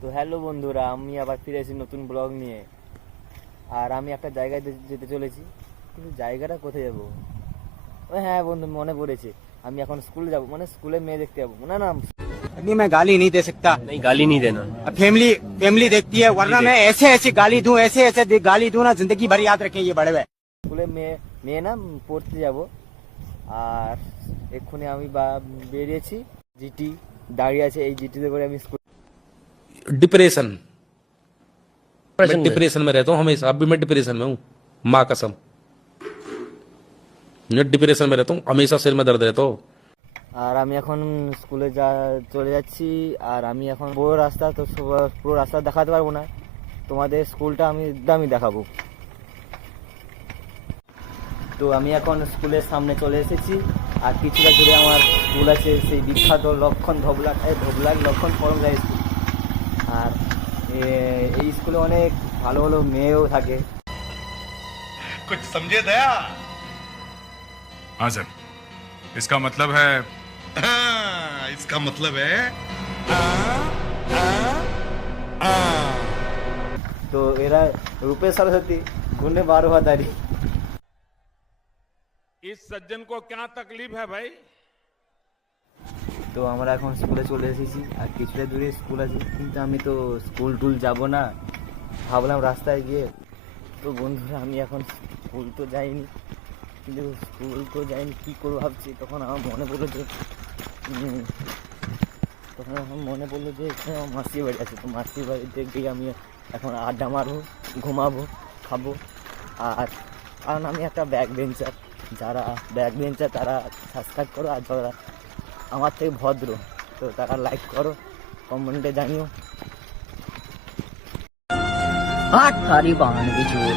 তো হ্যালো বন্ধুরা, আমি আবার ফিরে এসেছি নতুন ব্লগ নিয়ে। আর আমি একটা জায়গায় যেতে চলেছি, কিন্তু জায়গাটা কোথায় যাবো? ও হ্যাঁ বন্ধু, মনে পড়েছে। আমি এখন স্কুলে যাব, মানে স্কুলে মেয়ে দেখতে যাবো। না না, अभी मैं गाली नहीं दे सकता। नहीं, गाली नहीं देना। अब फैमिली फैमिली देखती है, वरना मैं ऐसे ऐसे गाली दूं, ऐसे ऐसे गाली दूं ना, जिंदगी भर याद रखें ये बड़े हुए। স্কুলে মেয়ে মেয়ে না পড়তে যাব। আর এক্ষুনি আমি বেরিয়েছি। জিটি দাঁড়িয়ে আছে, এই জিটিতে করে আমি স্কুল। डिप्रेशन डिप्रेशन मैं में? डिप्रेशन में रहता हूँ हमेशा। अब भी मैं डिप्रेशन में हूँ, माँ कसम। मैं डिप्रेशन में रहता हूँ हमेशा, सिर में दर्द रहता हो। আর আমি এখন স্কুলে চলে যাচ্ছি। আর আমি এখন পুরো রাস্তা তো পুরো রাস্তা দেখাতে পারবো না, তোমাদের স্কুলটা আমি দেখাবো। তো আমি এখন স্কুলের সামনে চলে এসেছি। আর কিছুটা দূরে আমার স্কুল আছে, সেই বিখ্যাত লক্ষণ ধোবলাক লক্ষণ পরমরায় স্কুল। আর এই স্কুলে অনেক ভালো ভালো মেয়েও থাকে। कुछ समझे दया? हाँ सर, इसका मतलब है इसका मतलब है তো এরা রূপে সরস্বতী, গুণে 12 হাজারি। इस सज्जन को क्या तकलीफ है भाई? তো আমরা এখন স্কুলে চলে এসেছি। আর কিছুটা দূরে স্কুল আছে, কিন্তু আমি তো স্কুল টুল যাবো না, ভাবলাম রাস্তায় গিয়ে। তো বন্ধুরা, আমি এখন স্কুল তো যাইনি, কিন্তু কী করবো ভাবছি। তখন আমার মনে পড়লো যে এখানে আমার মাসির বাড়ি আছে। তো মাসির বাড়িতে গিয়ে আমি এখন আড্ডা মারবো, ঘুমাবো, খাবো। আর কারণ আমি একটা ব্যাক বেঞ্চার, যারা ব্যাক বেঞ্চার তারা সাবস্ক্রাইব করো, আর যারা আমার থেকে ভদ্র তো তারা লাইক করো, কমেন্টে জানিও। थारी बहन भी चोर।